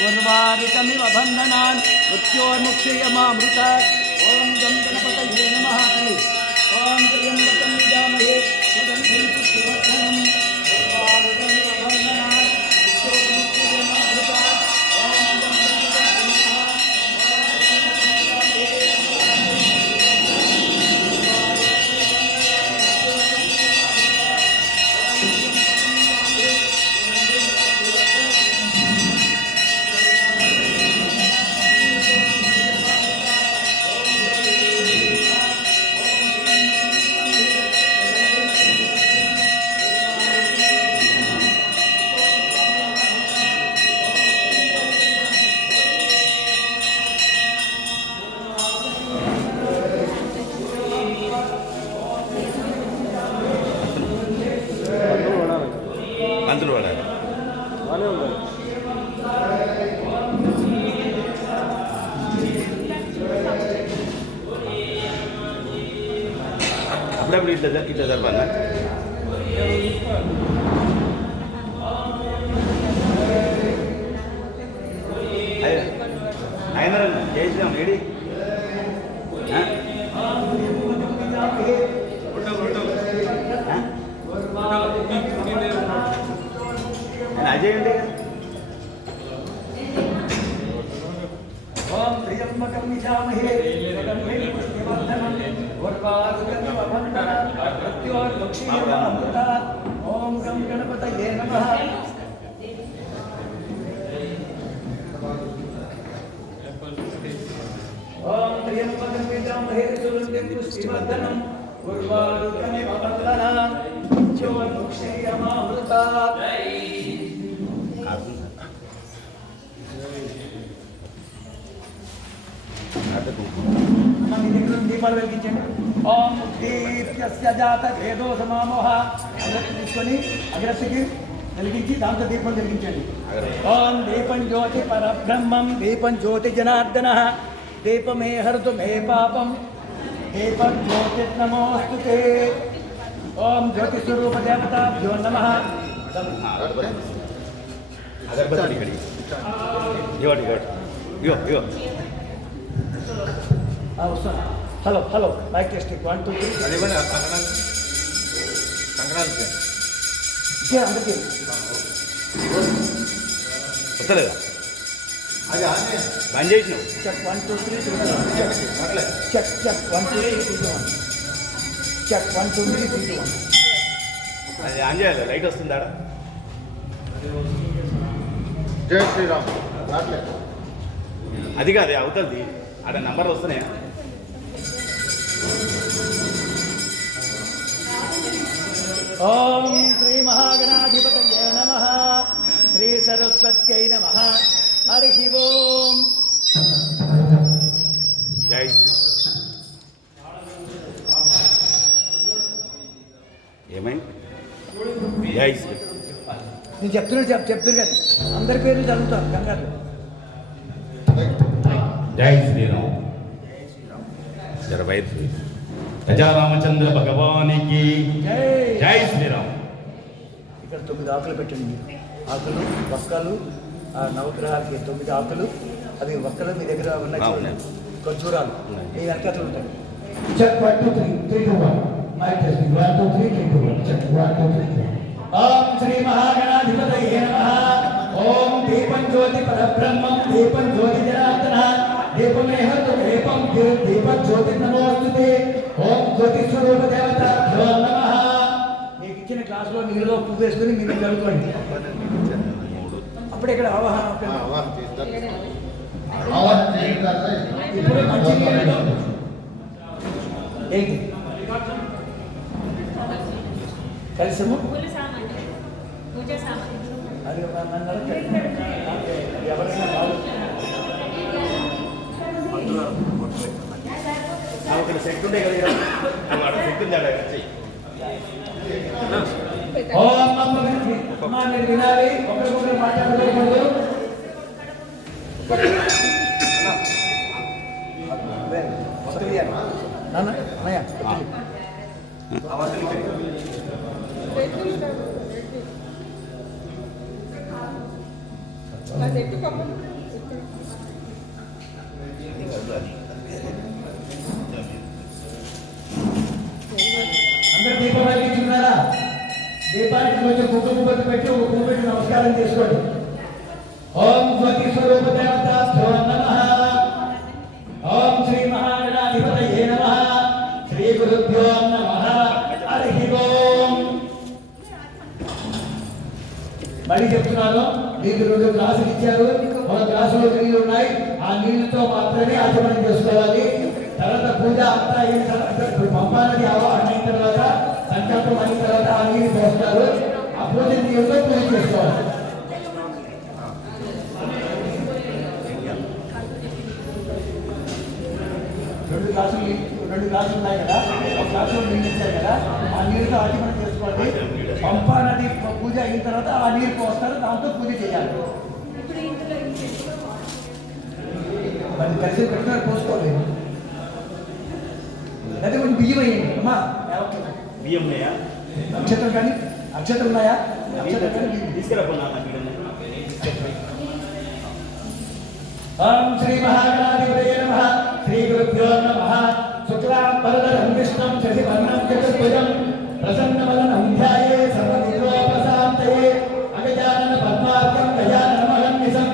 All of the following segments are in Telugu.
उर्वारुकमिव बन्धनान् मृत्योर्मुक्षयमामृतात् ॐ गं गणपतये नमः ॐ त्र्यम्बकं यजामहे सुगन्धिं पुष्टिवर्धनम् उर्वारुकमिव बन्धनान् मृत्योर्मुक्षयमामृतात् ॐ गं गणपतये नमः అందులో వాడాలి బాగానే ఉండాలి. అప్పుడప్పుడు ఇట్లా జరపాలా ఆయన చేసినాం రెడీ అజయ్ ఉండే ఓం త్ర్యంబకం యజామహే సుగంధిం పుష్టివర్ధనం ఉర్వారుకమివ బన్ధనాన్ మృత్యోర్ముక్షయమామృతాత్ ఓం గం గణపతయే నమః ఓం త్ర్యంబకం యజామహే సుగంధిం పుష్టివర్ధనం ఉర్వారుకమివ బన్ధనాన్ మృత్యోర్ముక్షయమామృతాత్ దీపాలు వెలిగించండి. ఓం దీప్యస్య జాత భేదో సమామోహ అగరత్తి తీసుకొని అగరత్తికి వెలిగించి దాంతో దీపం వెలిగించండి. ఓం దీపం జ్యోతి పరబ్రహ్మం దీపం జ్యోతి జనార్దన దీపమే హర్తు మే పాపం దీపం జ్యోతి నమోస్తుతే. ఓం జ్యోతి స్వరూప దేవతాభ్యో నమః. అగరబత్తి ఇక్కడ ఇవ్వండి ఇవ్వ వస్తాను. హలో హలో మైక్ టెస్టింగ్ 1 2 3 అందరికీ వస్తలేదా బంద్ చేసినావు చెక్ 1 2 3 చెక్ చెక్ 1 2 3 చెక్ 1 2 3 అది ఆన్ చేయాలి లైట్ వస్తుందా జై శ్రీరామ్ అది కాదు అవుతుంది అక్కడ నంబర్ వస్తున్నాయా ఓం శ్రీ మహాగణాధిపతయే నమః శ్రీ సరస్వత్యై నమః హరి ఓం. జై ఏమైంది జై శ్రీ నేను చెప్తున్నారు కదా అందరి పేర్లు చదువుతాను కంగారు. జై శ్రీరామ్ జరవైద్య ప్రజా రామచంద్ర భగవానికి జై శ్రీరామ్. ఇక్కడ 9 ఆకులు పెట్టండి మీరు. ఆకులు వక్కలు ఆ నవగ్రహాలకి 9 ఆకులు అవి వక్కలు మీ దగ్గర ఉన్నాయి ఖర్జూరాలు మీ వెనకాతలు ఉంటాయి. చెక్ 1 2 3 3 2 1 మైక్ టెస్టింగ్ 1 2 3 3 2 1 చెక్ 1 2 3 ఓం శ్రీ మహాగణాధిపతయే నమః. ఓం దీపం జ్యోతి పరబ్రహ్మం దీపం జ్యోతి జనార్దన దీపమే హర్తు దీపం దీపం జ్యోతి నమోస్తుతే. ఓం జ్యోతి స్వరూప దేవతాభ్యో నమః. మీకు ఇచ్చిన క్లాసులో నీళ్ళలో పువ్వు వేసుకుని మీరు చదువుకోండి. అప్పుడు ఇక్కడ ఆవాహన ఇప్పుడు మంచి నీళ్ళలో ఏంటి కలిసము అది ఎవరైనా ఒకటి సెట్ ఉండే కదా సెట్ ఉంది ఓం నమో మీరు వినాలి ఒకరికొకరు మాట్లాడకూడదు. నాన్న అన్నయ్య అందరు దీపం వెలిగించుకున్నారా? దీపానికి కొంచెం కుంకుమ బొట్టు పెట్టి ఒక పువ్వు పెట్టి నమస్కారం చేసుకోండి. ఓం జ్యోతి స్వరూప దేవతాభ్యో నమః. ఓం శ్రీ మహాగణాధిపతయే నమః. శ్రీ గురుభ్యో నమః. హరి ఓం. మళ్ళీ చెప్తున్నాను, మీకు 2 గ్లాసులు ఇచ్చారు. ఒక గ్లాసులో నీళ్లు ఉన్నాయి. ఆ నీళ్లతో మాత్రమే ఆచమనం చేసుకోవాలి. తర్వాత పూజ అంతా అయిన తర్వాత, ఇప్పుడు పంపా నది ఆవాహన అయిన తర్వాత, సంకల్పం అయిన తర్వాత ఆ నీళ్ళు పోస్తారు. ఆ పూజ నీళ్ళతో పూజ చేసుకోవాలి. రెండు గ్లాసులు ఉన్నాయి కదా, ఒక గ్లాసులో నీళ్ళు ఇచ్చారు కదా, ఆ నీళ్ళతో ఆచమనం చేసుకోండి. పంపా నది పూజ అయిన తర్వాత ఆ నీళ్ళు పోస్తారు, దాంతో పూజ చేయాలి. మరి కలిసి పెట్టిన పోసుకోలేదు. అదే కొంచెం బియ్యం అయ్యింది అమ్మా. బియ్యం ఉన్నాయా? నక్షత్రం కానీ అక్షత్రం ఉన్నాయా? నక్షత్రం కానీ తీసుకురాకుండా ఓం శ్రీ మహాగణాధిపతయే నమః. శ్రీ గురుభ్యో నమః. శుక్లాం వరదరం విష్ణుం శశివర్ణం చతుర్భుజం ప్రసన్నవదనం ధ్యాయే సర్వవిఘ్నోపశాంతయే అగజానన పద్మార్కం గజాననమహర్నిశం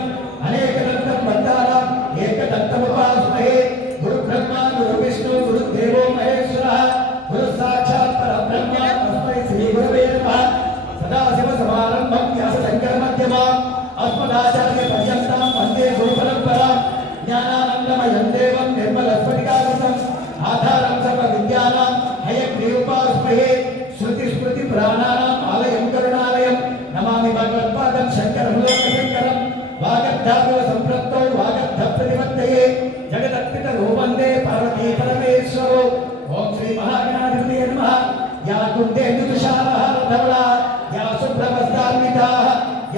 అనేకదంతం వందానాం ఏకదంతముపాస్మహే. గురు బ్రహ్మ గురు విష్ణు గురు దేవో మహేశ్వరః గురు సాక్షాత్ పరబ్రహ్మ తస్మై శ్రీ గురవే నమః. సదాశివ సమారంభం వ్యాస శంకర మధ్యమాం అస్మదాచార్య పర్యంతం వందే గురు పరంపరాం. జ్ఞానానందమయం దేవం నిర్మలస్ఫటికాకృతం ఆధారం సర్వ విద్యానాం హయగ్రీవోపాస్మహే. శృతి స్మృతి పురాణానాం ఆలయం కరుణాలయం నమామి భగవత్పాదం శంకరం లోకశంకరం. వాగర్ధావివ సంప్రక్తౌ వాగర్ధ ప్రతిపత్తయే జగదత్పితరో వందే పార్వతీ పరమేశ్వరో. ఓం శ్రీ మహాగణాధిపతయే నమః. యా కుందేందుతుషారహారధవళా యా శుభ్రవస్త్రాన్వితాః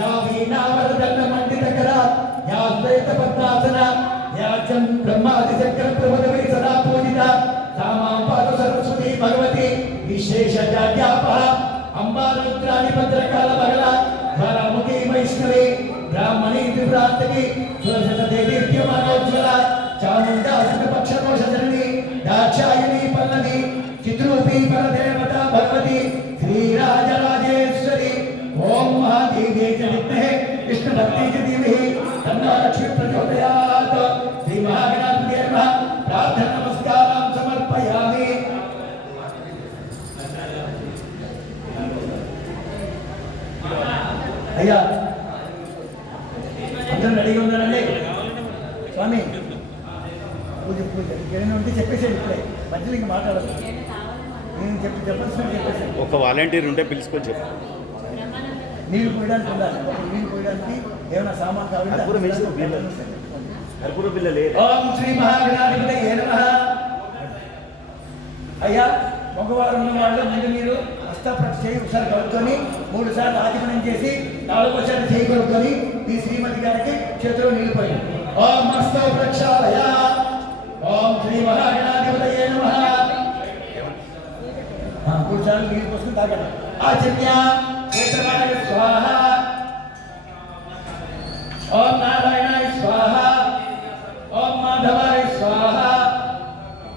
యా వీణావరదండమండితకరా యా శ్వేతపద్మాసన యా చం బ్రహ్మాదిచక్రప్రభుతమై సదా పూజితా सा मां पातु सरस्वती भगवती विशेषजाड्यापः अम्बा रुद्राणि भद्रकालबगला ज्वालामुखी वैष्णवी ब्राह्मणी त्रिपुरान्तकी सुरसतदेदीप्यमानोज्ज्वला चामुण्डा सकपक्षदोषधरणी दाक्षायणी पल्लवी चिद्रूपी परदेवता भगवती श्रीराजराजेश्वरी. ओम महादेवी च विद्महे विष्णुभक्ति च धीमहि तन्नो लक्ष्मी प्रचोदयात्. श्री महागणाधिपतये नमः. प्रार्थना नमस्कारां समर्पयामि. అయ్యా అందరూ రెడీగా ఉన్నారండి? స్వామి పూజ ఏదైనా ఉంటే చెప్పేసాడు ఇప్పుడే, మధ్యలో ఇంక మాట్లాడదు. నేను చెప్పాల్సిన చెప్పేసాను. ఒక వాలంటీర్ ఉంటే పిలుచుకొని చెప్పు. నీళ్ళు పోయడానికి ఉండాలి. నీళ్ళు పోయడానికి ఏమైనా సామాన్ కావాలి. కర్పూర బిల్ల లేదు. ఓం శ్రీ మహాగణాధిపతయే నమః. అయ్యా మగవారు ఉన్నవాళ్ళు ముందు మీరు హస్తప్రక్ష చేయి ఒకసారి కలుపుకొని 3 సార్లు ఆచమనం చేసి 4వసారి చేయి కలుపుకొని మీ శ్రీమతి గారికి చేతిలో నీళ్ళు పోయి ఓం హస్తో ప్రక్షాళయ. ఓం శ్రీ మహాగణాధిపతయే నమః. 3 సార్లు నీళ్ళు పోసుకుని తాగండి. ఆచమ్య కేశవాయ స్వాహ. ఓం నారాయణాయ స్వాహ. ఓం మాధవాయ స్వాహ.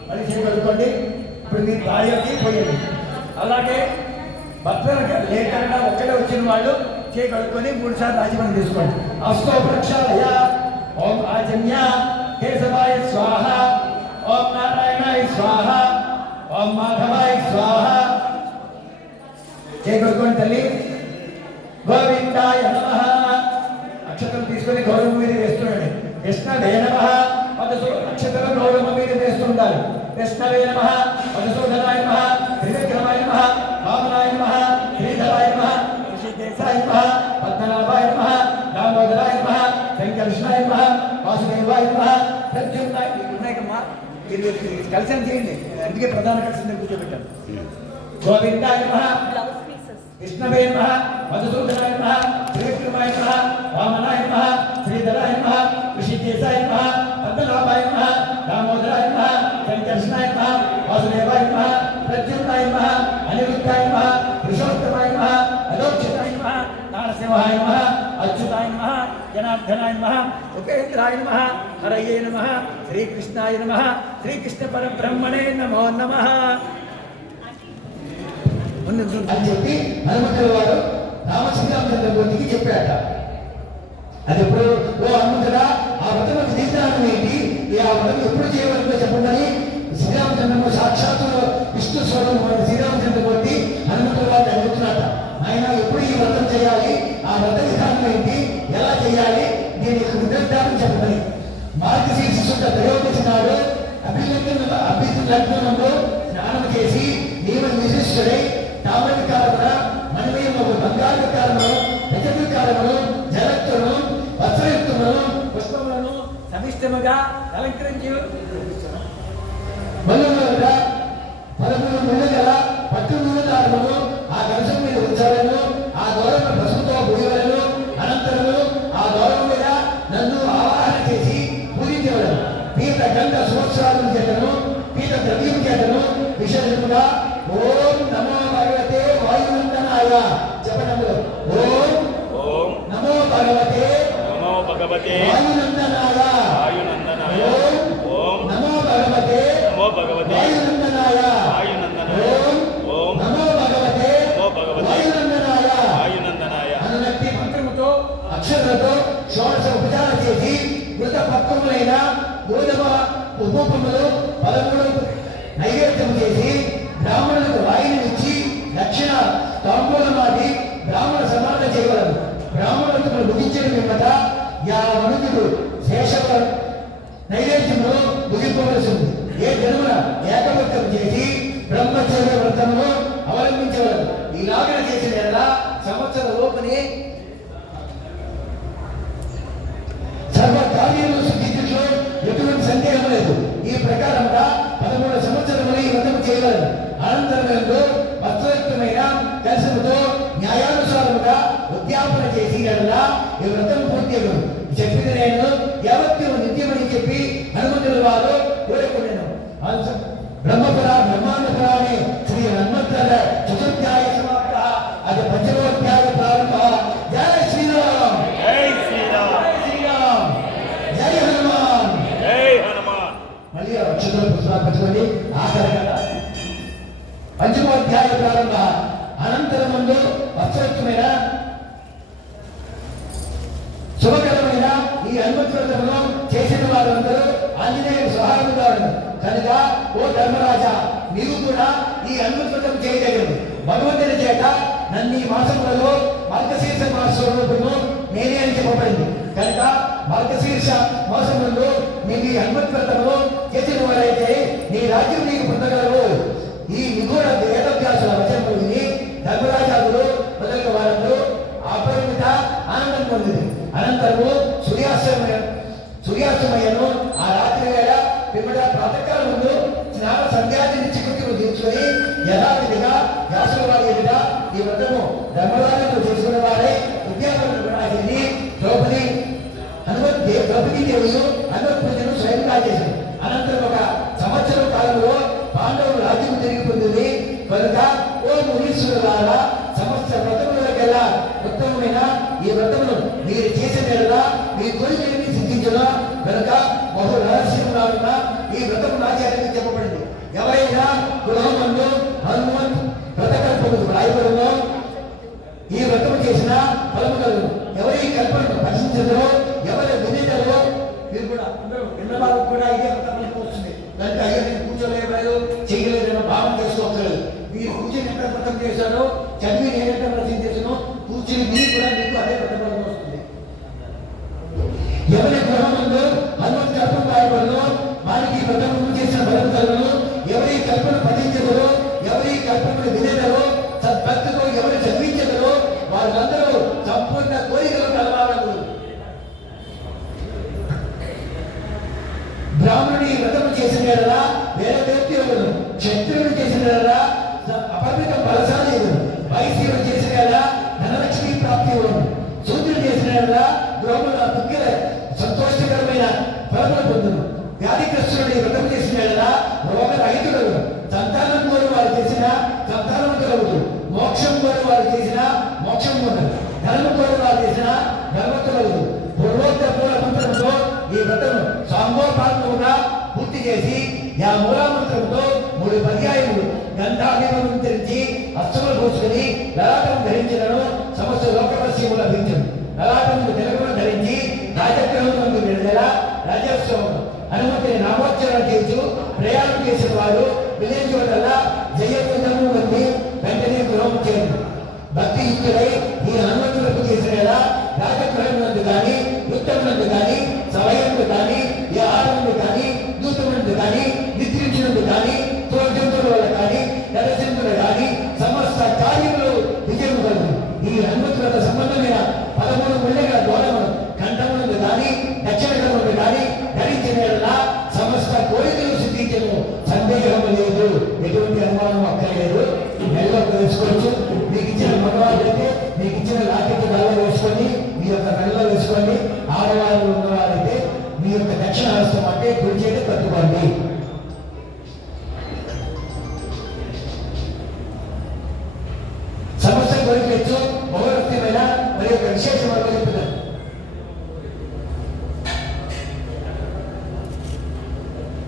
మళ్ళీ చేయగలుగుకోండి. ఇప్పుడు మీరు భార్యకి పోయండి. అలాగే భర్తలు లేకుండా ఒక్కడే వచ్చిన వాళ్ళు చేయగలుగుకొని 3 సార్లు ఆచమనం తీసుకోండి. అస్తో ప్రక్షాళయ. ఓం ఆచమ్య కేశవాయ స్వాహ. ఓం నారాయణాయ స్వాహ. ఓం మాధవాయ స్వాహ. చేయగలుగుకోండి తల్లి. గోవిందాయ నమః. అక్షతలు తీసుకొని గౌరవం మీద వేస్తున్నాడు. కృష్ణవే నమః. అక్షతలు గౌరవం మీద వేస్తూ ఉండాలి. కృష్ణవే నమః. మధుసూదనాయ నమః. త్రివిక్రమాయ నమః. వామనాయ నమః. శ్రీధరాయ నమః. ఋషికేశాయ నమః. పద్మనాభాయ నమః. దామోదరాయ నమః. శంకర్షణాయ నమః. వాసుదేవాయ నమః. ప్రత్యుమ్నాయ ఉన్నాయమ్మా. మీరు కలిసి చేయండి. అందుకే ప్రధాన కలిసి కూర్చోబెట్టాను. గోవిందాయ నమః. కృష్ణవే నమః. మధుసూదనాయ నమః. త్రివిక్రమాయ నమః. వామనాయ నమః. శ్రీధరాయ నమః. ఋషికేశాయ నమః. పద్మనాభాయ నమః. దామోదరాయ నమః. శంకర్షణాయ నమః. వాసుదేవాయ నమః. ప్రత్యుమ్నాయ నమః. అనిరుద్ధాయ నమః. పురుషోత్తమాయ నమః. అలోక్షితాయ నమః. నారసింహాయ నమః. అచ్యుతాయ నమః. జనార్దనాయ నమః ఉపేంద్రాయ నమః హరయే నమః శ్రీకృష్ణాయ నమః శ్రీకృష్ణ పరబ్రహ్మణే నమో నమః అని చెప్పి హనుమంతుల వారు రామచంద్రమూర్తికి చెప్పాట. అది ఎప్పుడు ఓ హనుమంతుడా ఆ వ్రతం విధించడం ఏంటి, ఆ వ్రతం ఎప్పుడు చేయవలసిందో చెప్పమని శ్రీరామచంద్రము సాక్షాత్తు విష్ణు స్వరూపమైన శ్రీరామచంద్రమూర్తి హనుమంతుల వారిని అడుగుతున్నట. ఆయన ఎప్పుడు ఈ వ్రతం చేయాలి, ఆ వ్రత విధానం ఏంటి, ఎలా చేయాలి, దీని యొక్క విధానం చెప్పమని. మార్గశీర్ష శుద్ధ త్రయోదశి నాడు అభిజిత్ లగ్నంలో స్నానం చేసి నియమ విశిష్టుడై తామర కాలమున మనమేమ బంగారు కాలమును రజత కాలమును జలత్తును వస్త్రయుక్తమును పుష్పములను సమిష్టముగా అలంకరించి బలుగా 13 ముళ్ళు గల పట్టు నూనె దారమును ఆ కలశం మీద ఉంచాలను. ఆ దూరం పసుపుతో పూయవలను. అనంతరము ఆ దూరం మీద నన్ను ఆవాహన చేసి పూజించవలను. పీత గంట సంవత్సరాల చేతను పీత ద్రవ్యం చేతను విశేషముగా ఓం నమో భగవతే వాయునందనాయ చెప్పడంలో ఓం నమో భగవతే వాయునందనాయ ఓం నమో భగవతే వాయునందనాయ ఓం నమో భగవతే వాయునందనాయ అనునట్టి మంత్రముతో అక్షరాలతో షోడశ ఉపచారం చేసి మృత పక్వములైన గోధుమ ఉపములు 13 నైవేద్యం చేసి బ్రాహ్మణులకు వాయిని ఇచ్చి దక్షిణ తాంబూలమాది బ్రాహ్మణ సమాధి చేయగలరు. బ్రాహ్మణులకు ముగించిన పిమ్మట మనుషుడు శేషవ నైవేద్యంలో ముగింపవలసింది. ఏ జన్మన ఏకవృత్తం చేసి బ్రహ్మచర్య వ్రతమును అవలంబించగలరు. ఇలాగన చేసిన ఎలా సంవత్సర లోపనే సర్వ కార్యాలు సిద్ధించడంలో ఎటువంటి సందేహం లేదు. ఈ ప్రకారంగా 13 సంవత్సరములు ఈ వ్రతం చేయగలరు. అనంతరంలో వస్త్రయుక్తమైన కలశముతో న్యాయానుసారముగా ఉద్యాపన చేసి ఈ వ్రతం పూర్తి చెప్పిన నేను యావత్తు నిత్యమని చెప్పి హనుమంతుల వారు కోరుకున్నాను. బ్రహ్మాండపురాణి శ్రీ హనుమంతుల చతుర్థాయ సమాప్త అది 5వ ప్రారంభ. జై శ్రీరామ్, జై శ్రీరామ్, జై హనుమాన్, జై హనుమాన్. మళ్ళీ అక్షరాలు పుస్తకాలు పట్టుకొని ఆఖరి 5వ ప్రారంభ. అనంతరముందు వస్త్రయుక్తమైన శుభకరమైన ఈ హనుమంతులను చేసిన వారందరూ ఆంజనేయుడు సహాయంగా ఉన్నారు కనుక ఓ ధర్మరాజా నీవు కూడా ఈ హనుమంతులను చేయగలరు. భగవంతుని చేత నన్ను ఈ మాసములలో మార్గశీర్ష మాసమును నేనే అని చెప్పబడింది కనుక మార్గశీర్ష మాసములలో నీకు ఈ హనుమంతులను చేసిన వారైతే నీ రాజ్యం నీకు పొందగలరు. ఈ నిగూఢ వేదవ్యాసుల వచనములు విని ధర్మరాజాదులు మొదలైన వారందరూ అపరిమిత ఆనందం పొందింది. అనంతరము సూర్యాస్తమయను ఆ రాత్రి వేళ పిమ్మట ప్రాతకాలం ముందు స్నాన సంధ్యాదిని చిక్కులు తీసుకొని యథావిధిగా వ్యాసుల వారి ఎదుట ఈ వ్రతము ధర్మరాజులు చేసుకున్న వారే ఉద్యాపన గుణాన్ని ద్రౌపదీ దేవియు హనుమత్ పూజను స్వయంగా చేశారు. అనంతరం ఒక సంవత్సరం కాలంలో పాండవులు రాజ్యం తిరిగి పొందింది కనుక ఓ మునీశ్వరులారా సమస్త వ్రతములకెల్లా ఉత్తమమైన ఈ వ్రతమును మీరు చేసిన మీ కోరికని సిద్ధించడం కనుక బహు రహస్యముగా ఈ వ్రతము నాచార్యంగా చెప్పబడింది. ఎవరైనా గృహమందు హనుమంత్ వ్రతకల్పము రాయబడును ఈ వ్రతము చేసిన ఫలము కలుగును. ఎవరి కల్పనను పఠించదో ఎవరి వినేటలో మీరు కూడా అందరూ విన్న వాళ్ళకు కూడా ఇదే వ్రతం వస్తుంది కనుక అయ్యో నేను కూర్చోలేదు చేయలేదన్న భావన చేసుకోవట్లేదు. మీరు కూర్చొని ఎంత వ్రతం చేశారో చదివి నేనెంత వ్రతం చేశానో కూర్చుని మీరు కూడా మీకు అదే వ్రతం వస్తుంది. ఎవరి గృహంలో హనుమంత్ కల్పన రాయబడును వారికి వ్రతం చేసిన ఫలం కలుగును. ఎవరి కల్పన పఠించదో ఎవరి కల్పనను వినేదరో సద్భక్తితో ఎవరు చదివించదరో వాళ్ళందరూ సంపూర్ణ కోరికలు కలవాలరు. బ్రాహ్మణుని వ్రతము చేసిన వేద వ్యక్తులను క్షత్రులు చేసిన అపరిమిత బలశాలి వైశ్యులు చేసిన ధనలక్ష్మి ప్రాప్తి శూద్రులు చేసిన గృహముల ముఖ్య సంతోషకరమైన ఫలములు పొందును. వ్యాధిగ్రస్తులని వ్రతం చేసిన రోగరహితులు సంతానం కోరి వారు చేసిన సంతానం కలుగుతుంది. మోక్షం కోరి వారు చేసిన మోక్షం పొందరు. ధర్మం కోరి వారు చేసిన ధర్మం కలుగుతుంది. చేసి యా మూలామంత్రంతో 3 పర్యాయములు గంధాభిమం ధరించి అష్టములు పోసుకుని లలాటం ధరించినను సమస్త లోకవశ్యము లభించను. లలాటము తెలుగును ధరించి రాజగ్రహం విడుదల రాజోత్సవం హనుమంతుని నామోచ్చరణ చేస్తూ ప్రయాణం చేసిన వారు విలేజ్ చోటల్లా జయముదము వంటి వెంటనే గృహం చేయండి. భక్తి యుక్తులై ఈ హనుమంతులకు చేసిన రాజగృహం నందు కానీ యుద్ధం నందు కానీ సమయంలో కానీ విహారంలో కానీ దూతమునందు కానీ నిద్రించినందు కానీ తోజంతుల వల్ల కానీ నరసింహులు కానీ సమస్త కార్యములు విజయం కలుగు. ఈ హనుమంతుల సంబంధమైన 13 ముళ్ళగల దూరములు కంఠమునందు కానీ దక్షిణమునందు కానీ ధరించిన సమస్త కోరికలు సిద్ధించను. సందేహము లేదు, ఎటువంటి అనుమానం అక్కర్లేదు. మెల్లో వేసుకోవచ్చు. మీకు ఇచ్చిన మగవాళ్ళు అయితే మీకు ఇచ్చిన లాకెట్ గల్ల వేసుకొని మీ యొక్క మెల్లో వేసుకోండి. ఆడవాళ్ళు ఉన్నవారైతే మీ యొక్క దక్షిణ హస్తం అంటే కుడి చేతి కట్టుకోండి. సమస్య కోరికచ్చు బహురక్తమైన మరి యొక్క విశేషమైన చెప్తున్నారు.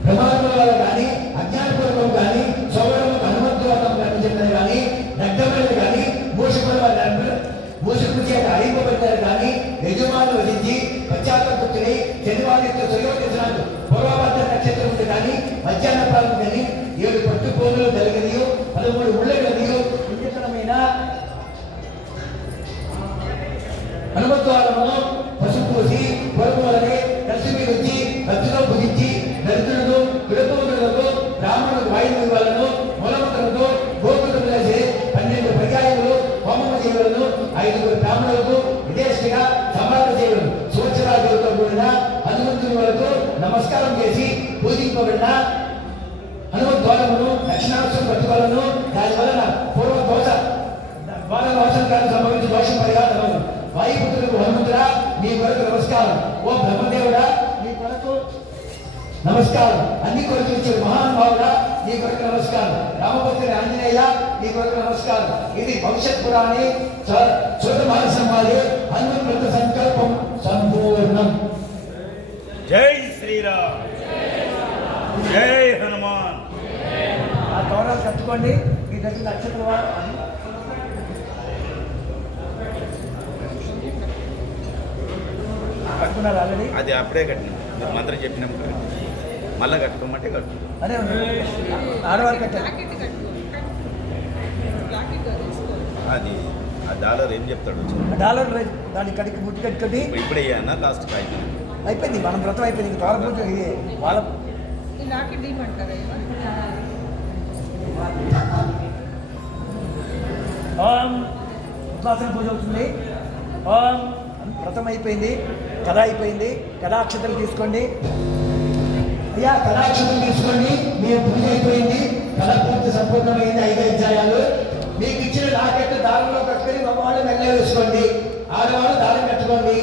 ప్రమాదముల వల్ల కానీ అజ్ఞానపూర్వకం కానీ సౌరము హనుమంతువాదం కనిపించడం కానీ దగ్ధమైనది కానీ మూసుకు చేత అడిగిపోబడ్డారు కానీ యజమానులు వధించి పశ్చాత్తపుత్రుని శనివారితో సుయోగించినాడు. పూర్వభద్ర నక్షత్రం ఉంది కానీ మధ్యాహ్న ప్రాంతం కానీ 7 పట్టు పోగులు కలిగినయో 13 ముళ్ళ కలిగియో విచిత్రమైన హనుమంతువాదమును పసుపు పూసి పొరుగులనే కలిసి మీద వచ్చి భక్తిలో భుజించి దరిద్రులను విడతములకు బ్రాహ్మణులకు వాయువు వాళ్ళను మూలమంత్రంతో గోకులం చేసి 12 పర్యాయములు హోమము చేయవలను. 5 బ్రాహ్మణులకు విదేశీగా సమాధి చేయవలను. సూచనాలతో కూడిన హనుమంతుని వరకు నమస్కారం చేసి పూజింపబడిన హనుమంతోళమును దక్షిణాంశం పట్టుకోలను. దాని వలన పూర్వ దోష ద్వార దోషం కానీ సంభవించి దోషం పరిహారం. వాయుపుత్రులకు హనుమంతుడా నీ కొరకు నమస్కారం. ఓ బ్రహ్మదేవుడా నీ కొరకు నమస్కారం. అన్ని కొరకు ఇచ్చే మహానుభావుడా నీ కొరకు నమస్కారం. రామభక్తుని ఆంజనేయ నీ కొరకు నమస్కారం. ఇది భవిష్యత్ పురాణి చూడమానసంవాది హనుమంత సంకల్పం సంపూర్ణం. జై శ్రీరామ్, జై హనుమాన్. ఆ తోరణాలు కట్టుకోండి. మీ దగ్గర నక్షత్రం కట్టుకున్నారు ఆల్రెడీ. అది అప్పుడే కట్టినాం, మంత్రం చెప్పినప్పుడు మళ్ళీ కట్టుకోమంటే కట్టు. అదే ఆడవాళ్ళు కట్టారు. అది ఆ డాలర్ ఏం చెప్తాడు? డాలర్ దాన్ని కడికి ముట్టి కట్టుకొని ఇప్పుడే అన్న లాస్ట్ అయిపోయింది. మనం వ్రతం అయిపోయింది. ద్వార పూజ ఇది వాళ్ళ ఓం ఉద్వాసన పూజ అవుతుంది. ఓం వ్రతం అయిపోయింది. కథ అయిపోయింది. కథాక్షతలు తీసుకోండి. అయ్యా కళాక్షతలు తీసుకోండి. మీ పూజ అయిపోయింది. కళ పూర్తి సంపూర్ణమైంది. 5 అధ్యాయాలు మీకు ఇచ్చిన లాకెట్ దారంలో కట్టుకొని మగవాళ్ళు మెల్ల వేసుకోండి. ఆడవాళ్ళు దారం కట్టుకోండి.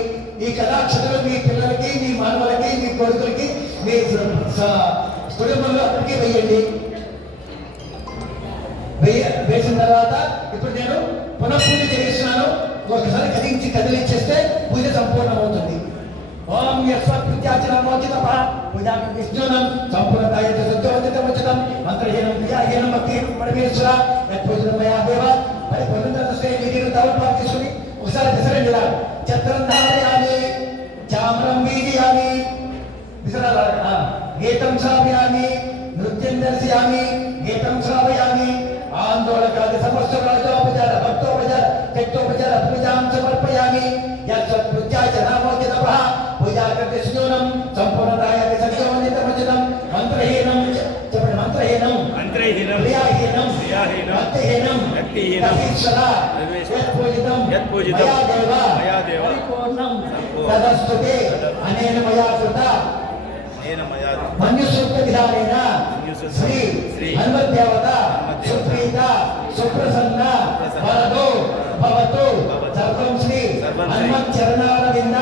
ఈ కళాక్షతలు మీ పిల్లలకి, మీ మానవులకి, మీ కొడుకులకి, మీ కుటుంబంలో అప్పటికీ వేయండి. వేసిన తర్వాత ఇప్పుడు నేను పునఃపూజ చేస్తున్నాను. ఒకసారి కదిలించేస్తే పూజ సంపూర్ణమవుతుంది. ఓం యస్వత్యాచనమోచితః పూజా విష్ణునం సంపూర్ణతాయ శుద్ధోదితముచితం మంత్రహీనం క్రియాహీనం భక్తిహీనం పరమేశ్వర యత్పూజనం మయా దేవ పరిపూర్ణతస్తే విధిని తవపాలు తీసుకుని ఒకసారి విసరండిరా. చత్రం ధారయామి, చామరం వీజయామి, గీతం శ్రావయామి, నృత్యం దర్శయామి, గీతం శ్రావయామి. ఆందోళకాది సమస్త రాజోపచార భక్తోపచార చట్టోపచార పూజాం సమర్పయామి. యత్పూజాచనమోచితః పూజా కృష్ణూనం సంపూర్ణతాయ సత్యోన్నితముచితం మంత్రహీనం చెప్పండి. మంత్రహీనం క్రియాహీనం భక్తిహీనం కపీశ్వర యత్పూజితం మయా దేవ పరిపూర్ణం తదస్తుతే అనేన మయా కృత మన్యుసూక్త విధానేన శ్రీ హనుమద్దేవత సుప్రీత సుప్రసన్న వరదో భవతు సర్వం శ్రీ హనుమచ్చరణారవింద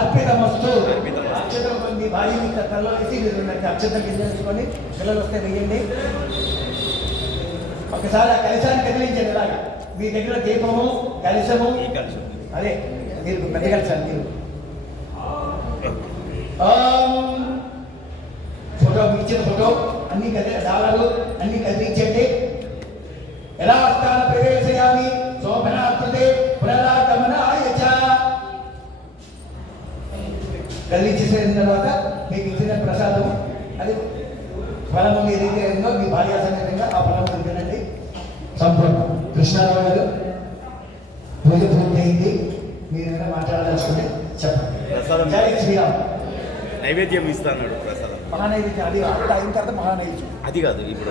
అర్పితమస్తు. అక్షతం మంది భార్య మీ తల్లో వేసి అక్షతం కింద వేసుకొని పిల్లలు వస్తే వెయ్యండి. ఒకసారి ఆ కలశాన్ని కదిలించండి. ఇలాగా మీ దగ్గర దీపము కలశము అదే మీరు పెద్ద కలశాన్ని మీరు సంబంధించిన ఫోటో అన్ని దారాలు అన్ని కల్పించండి. ఎలా స్థాన ప్రవేశయామి శోభనాకృతే పునరాగమనాయ చ. కల్పించేసిన తర్వాత మీకు ఇచ్చిన ప్రసాదం అది ఫలము ఏదైతే ఉందో మీ భార్య సమేతంగా ఆ ఫలము తినండి. సంపూర్ణ కృష్ణారావు గారు పూజ పూర్తయింది. మీరు ఏమైనా మాట్లాడాల్సిందే చెప్పండి. ప్రసాదం. జై శ్రీరామ్. నైవేద్యం ఇస్తా అన్నాడు ప్రసాదం. మహానైవేద్యం అది అక్కడ అయిన తర్వాత మహానైవేద్యం. అది కాదు ఇప్పుడు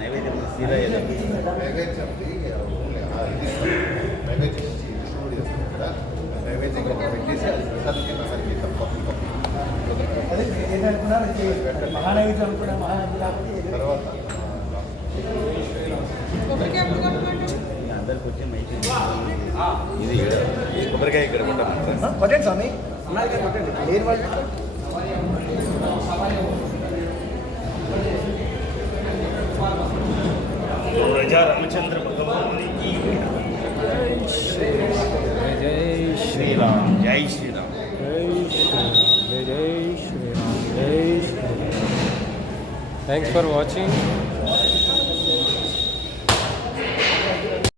నైవేద్యం సీదా నైవేద్యం కృష్ణుడు చేస్తాడు కదా, నైవేద్యం పెట్టేసి అది ప్రసాదం అందరికీ తప్ప అదే మీరు ఏదనుకున్నారు మహానైవేద్యం అనుకున్నా మహానైవేద్యం కాకపోతే తర్వాత అందరికి వచ్చే ఇది కొబ్బరికాయ ఇక్కడ కొట్టామంటారా? కొట్టండి స్వామి ఉన్నారుగా కొట్టండి లేని వాళ్ళు ప్రజా రామచంద్ర భగవానికి జై శ్రీరామ్. జై Sriram. Jai Shri Ram. Jai Shri Ram. Thanks for watching.